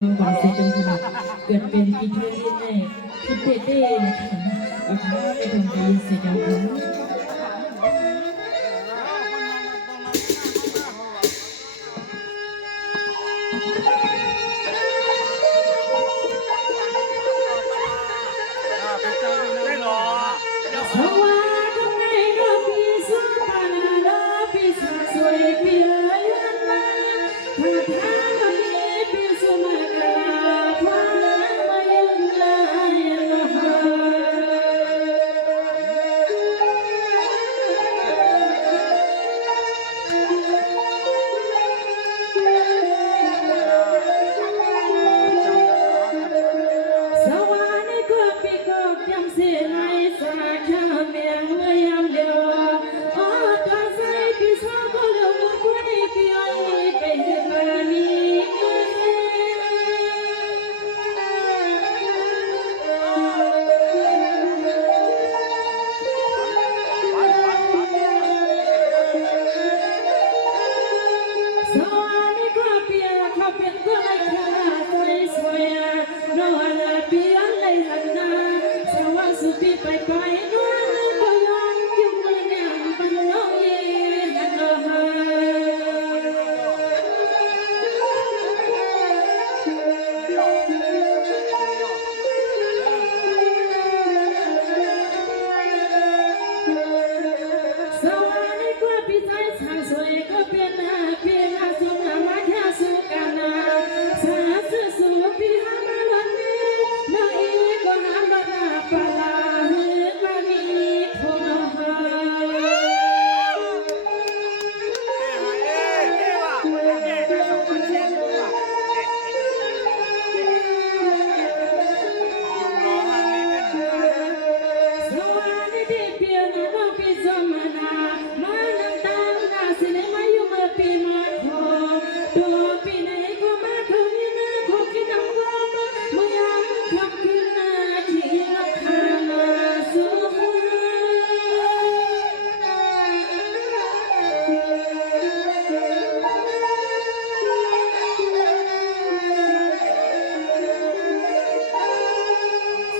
บาสิจังหวะเกิดเป็นปีเทอร์ลินแน่คิดเต้ๆนะคะเอาท้าไปทำใจเสียจังหวะสวัสดีไงก็ปีสุปานาดาปีสาสวยปีอายุมาถ้าทางนี้ปีสุมากลาพามายังลายละหาสวัสดีก็ปีก็ยำเสียในสาขาเมียงเมื่อยามเดียวอ๋อตาใสปีสาวก็เลือกบุญคุณปีอ้อยไปเห็นบารมีสวัสดีก็ปีเขาเป็นก็ไม่ขาดใจสวยนอนปีอันเลยหันหน้าสวัสดีไปนอนก็ย้อนยุ่งไม่แน่ปันน้องเย่หันหา สวัสดีครับพี่ชายชางสวยก็เป็นพี่นาสุนามาแค่สุกันนาสาสุสุพี่หามาวันนี้น้องอีก็หามาปลาหือปลามีทงหาสวัสดีพี่นาน้องพี่สมนามานังตามนาสิเนมาอยู่เมื่อปีมาขอตัวปีไหนก็มาเขาเนี่ยนะขอคิดน้ำว่าเมื่อยามคำคืนนาที่ราคามาสู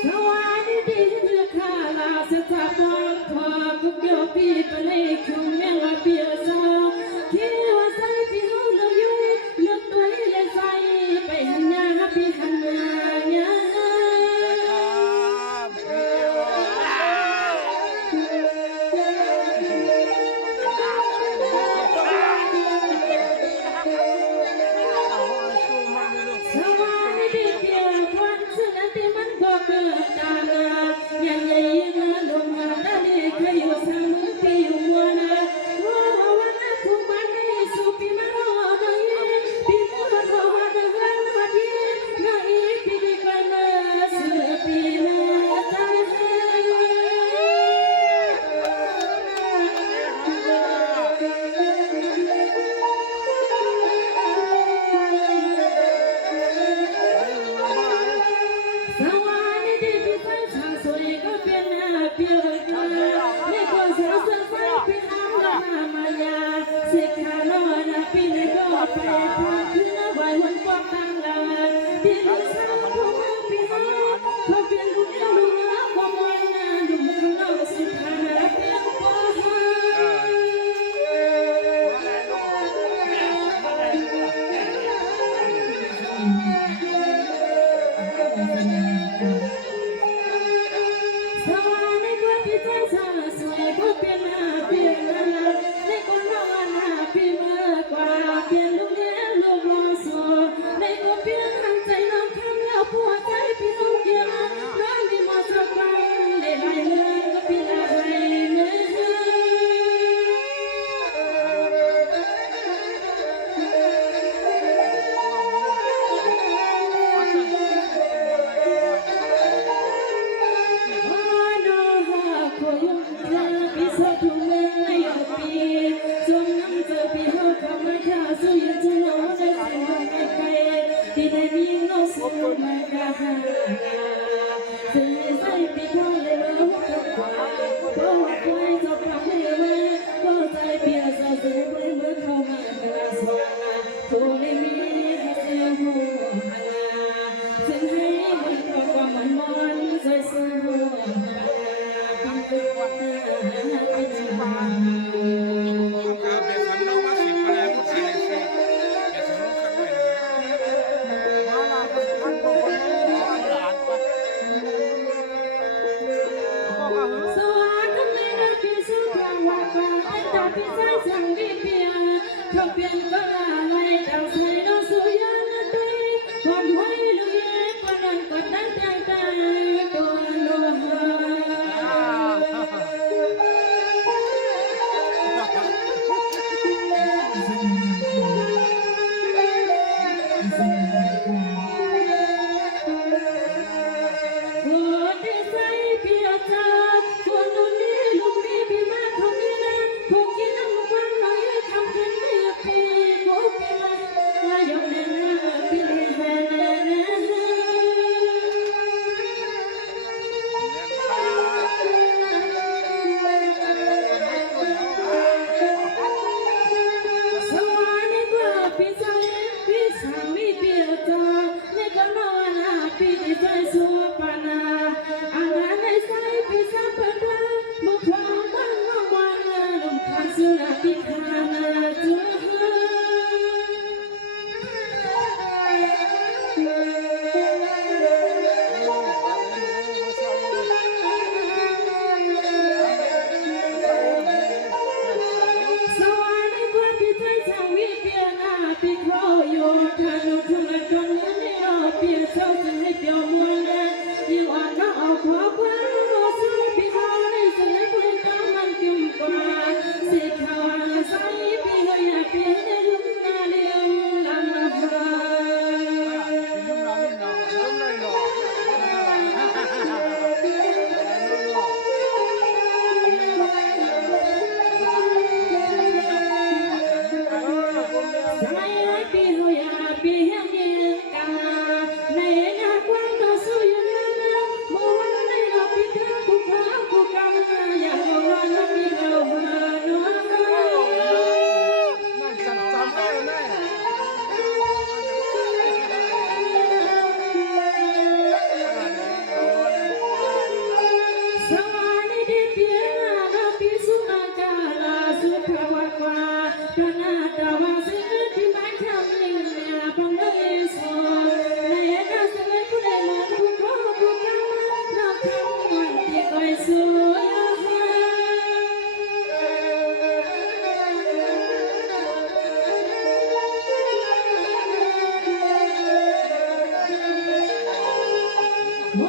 สวัสดีเธอข้าลาสถาพรพอกุกยอพี่ไปเลยคุมแม่ว่าเปียซาคิดว่าใส่พี่ห้องเราอยู่เลือกตัวเลยใส่ไปหันหน้าพี่หันหน้าเนี่ยสวัสดีเปียควันซึ่งอันที่มันก็เกิดตามนายังไงยังลงมาได้เคยอยู่สามมือพี่อยู่มัวนาว่าวันนั้นทุกวันนี้สุพี่มารอได้พี่มัวรอได้เงินมาดีน้อยพี่ดีกว่านาสือพี่นาตาสวัสดีพี่ชายชางสวยก็เป็นเปียกในคนสาวสาวพี่น้ำละมายาเสกขานอนพี่ในก็ไปพาขึ้นไว้วันปอกตังลาพี่สาวผู้พี่น้องเขาเปลี่ยนลูกเลี้ยงลูกแล้วก็มองหน้าดูข้างนอกสุดท้ายเปลี่ยนปอหาสวัสดีครับพี่ชายชางสวยก็เป็นเปียในคนนอนพี่เมื่อกว่าเปลี่ยนลูกเลี้ยงลูกรอสัวในก็เปลี่ยนหันใจน้องคำแล้วผัวใจพี่ลูกเกียร์น้องดีมาสักวันได้หลายเมืองก็พี่ละให้เนื้พี่สาวทุ่งเมืองในปีจนน้ำเจอพี่เขาเข้ามาข้าสู้ยืนจนน้องได้เสียงไกลๆที่ได้มีน้องสู้มากะหาถึงใส่พี่พ่อเลยมาหัวกว่าเพราะว่าคอยจบคำให้มาก็ใจเปียสาวสูงเลยเมื่อเข้ามากระสวาโทรเลยมีให้เสียหัว Hãy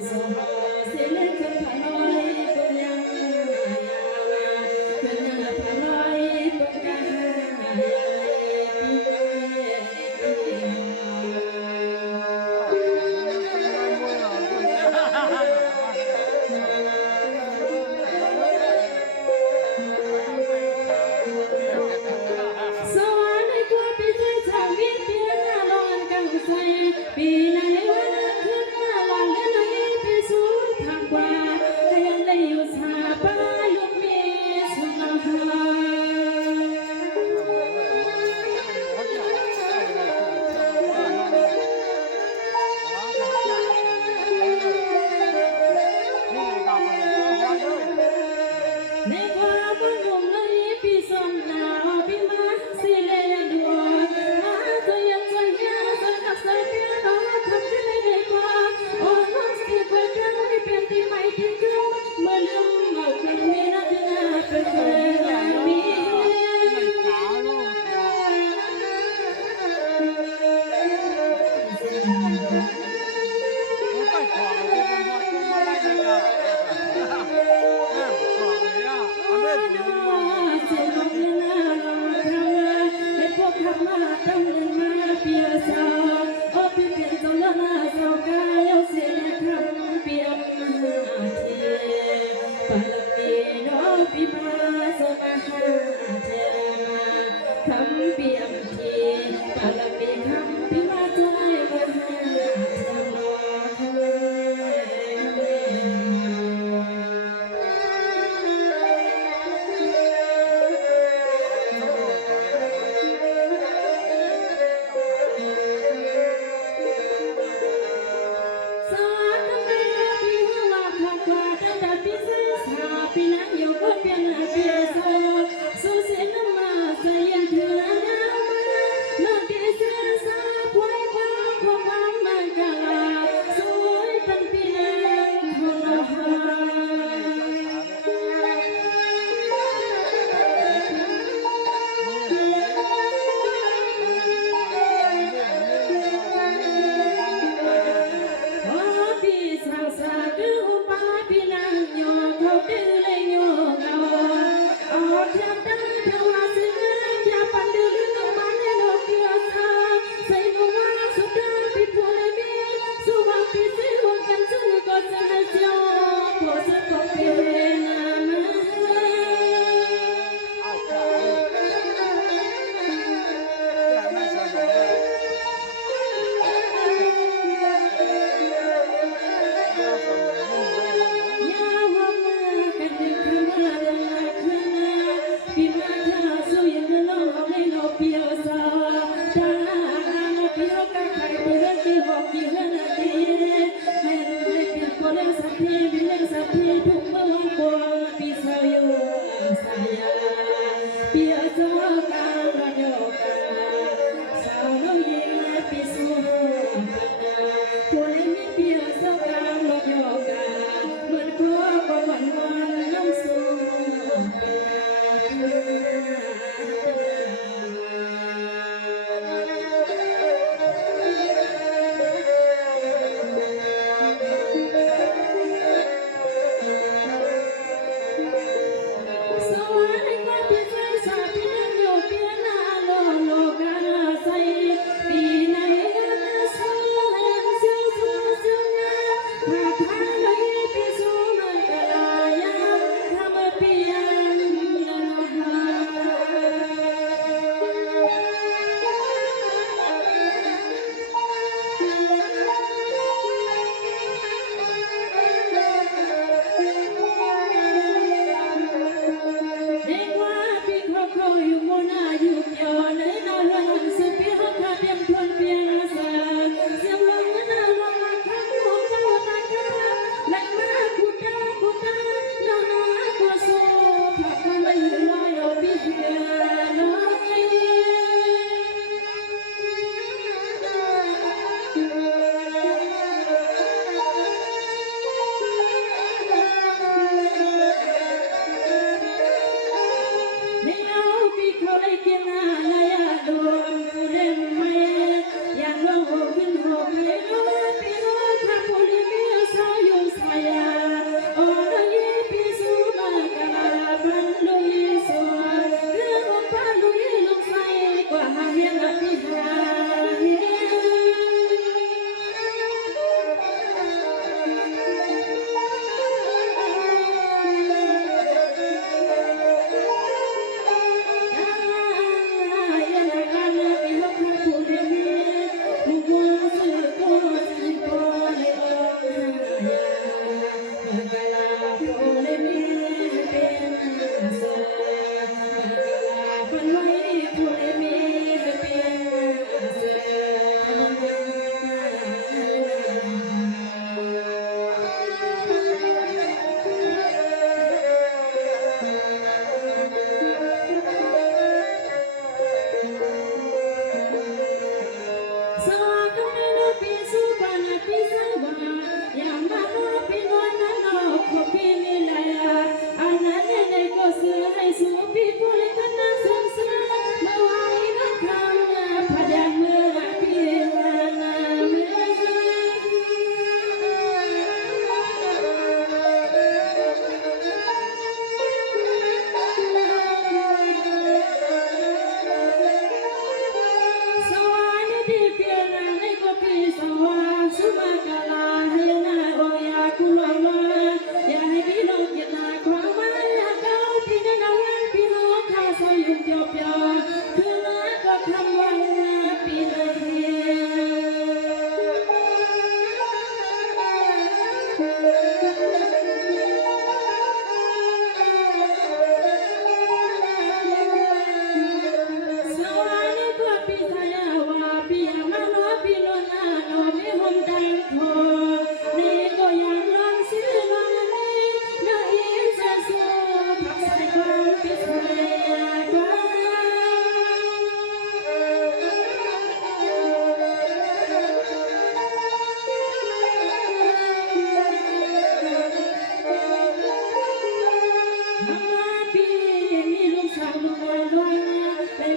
subscribe cho kênh Ghiền Mì Gõ để không bỏ lỡ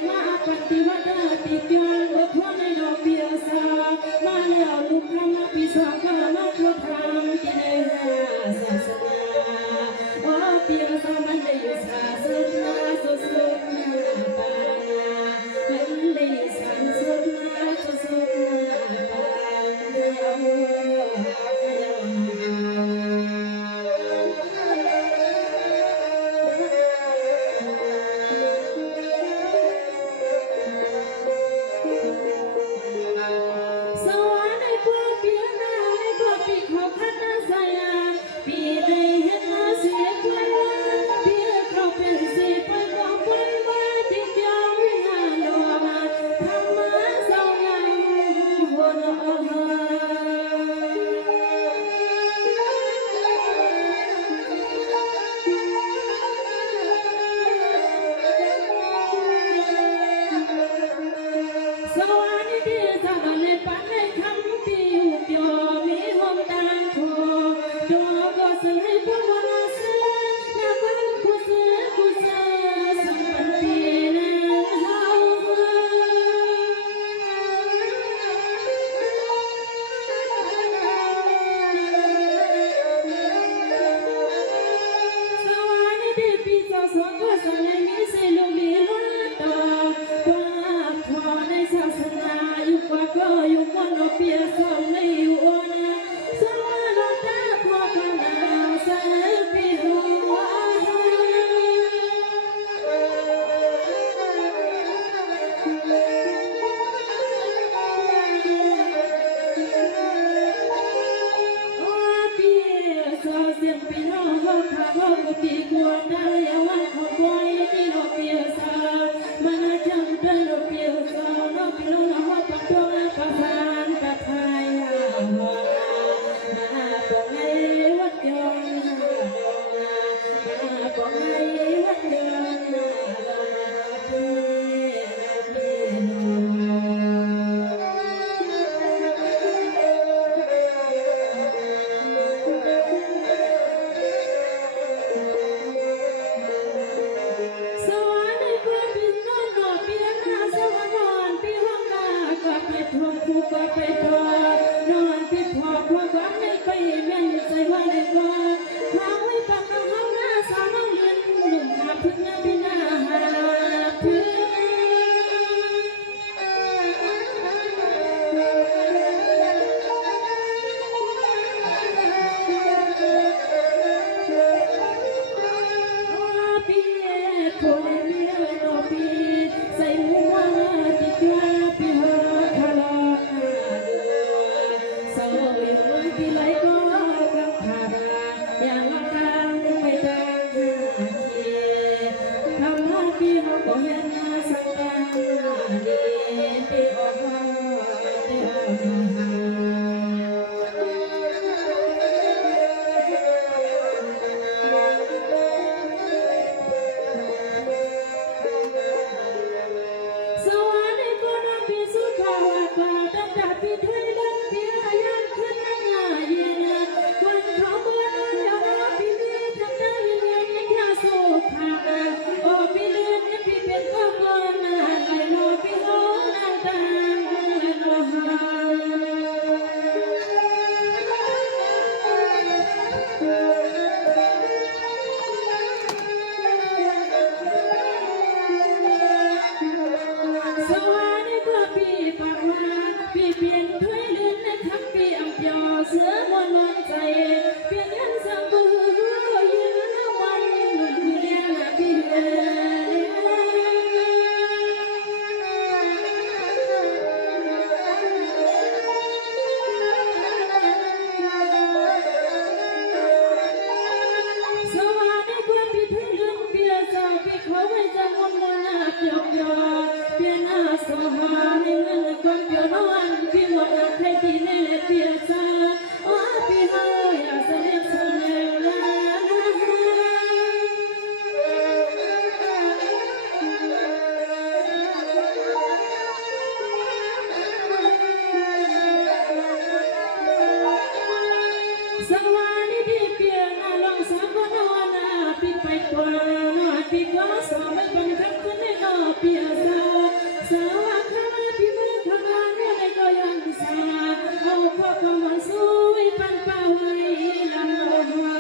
มาปฏิวัติติเกี่ยวกับพวกในดอกเบี้ยสามาแล้วลูกค้ามาพิสาก็มาทดทำที่ในศาสนาว่าเบี้ยสามันได้ศาสนาสุดๆนาปานามันได้สันสุดนาสุดนาปาปีก็สองไม่เป็นคำคนในนอเปียสา สาวข้าพี่มือข้ามาเนี่ยในก็ยังสาเอาข้อความมาสู้ปันเป่าให้ลำโลหะ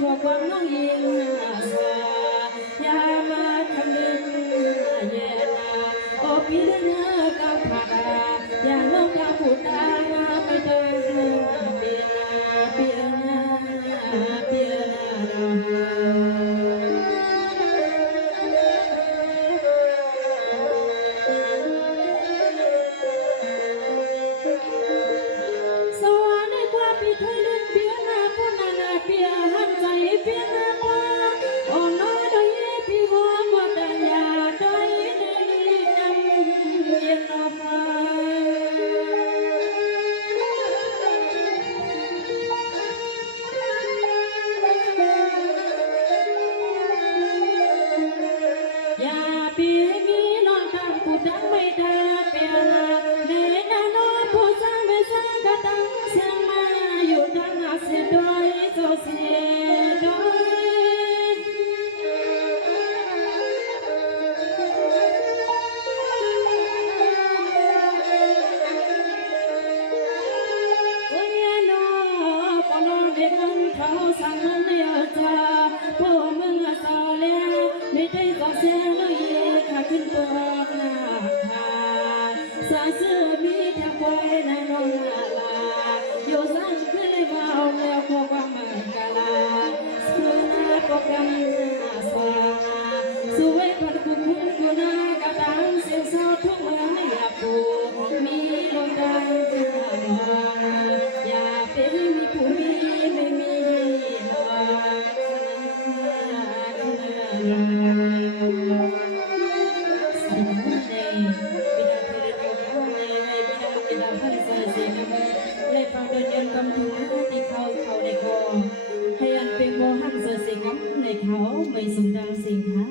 ขอความน้องยิงสายามาทำดินเย็นโอพี่เดินกับผาอย่าลงกับผู้ตาไม่ได้เปียเปียเปียสวรรค์ในความปิดให้เลื่อนเปียนาพนานาเปียหันใจเปียนาปาโอ้น้อยดอยพี่หัวกว่าแต่ยาดอยในลีนำเย็นออกมาอย่าปีมีน้องทางผู้ดังไม่ได้เปียนาเนนาโนผู้สร้างไม่สร้างกระตังเสียงมาอยู่ทางอาเสดอยโซเสดอยโอ้ยน้อปนอเด็กมันเขาสั่งมันเลี้ยจ้าพวกมึงสาวแล้วไม่ได้ก็เสียเลยขาขึ้นตัวหน้าขาสาเสือมีทางปล่อยในน้องลาลาอยู่สั่งขึ้นเลยมาเอาแล้วพวกว่ามันกะลาสุนาปกันนาสวาสวยพันกุคุณกุนากระดังเสียงสาวทุ่งเมืองอยากปูมีลมดังจะนอนอย่าเป็นมีผู้มีไม่มีหวังเลยฟังโดยยนต์กำถือที่เขาในคอให้อันเป็นโมหันเสือสิงในเขาไม่สูงดังสิงหา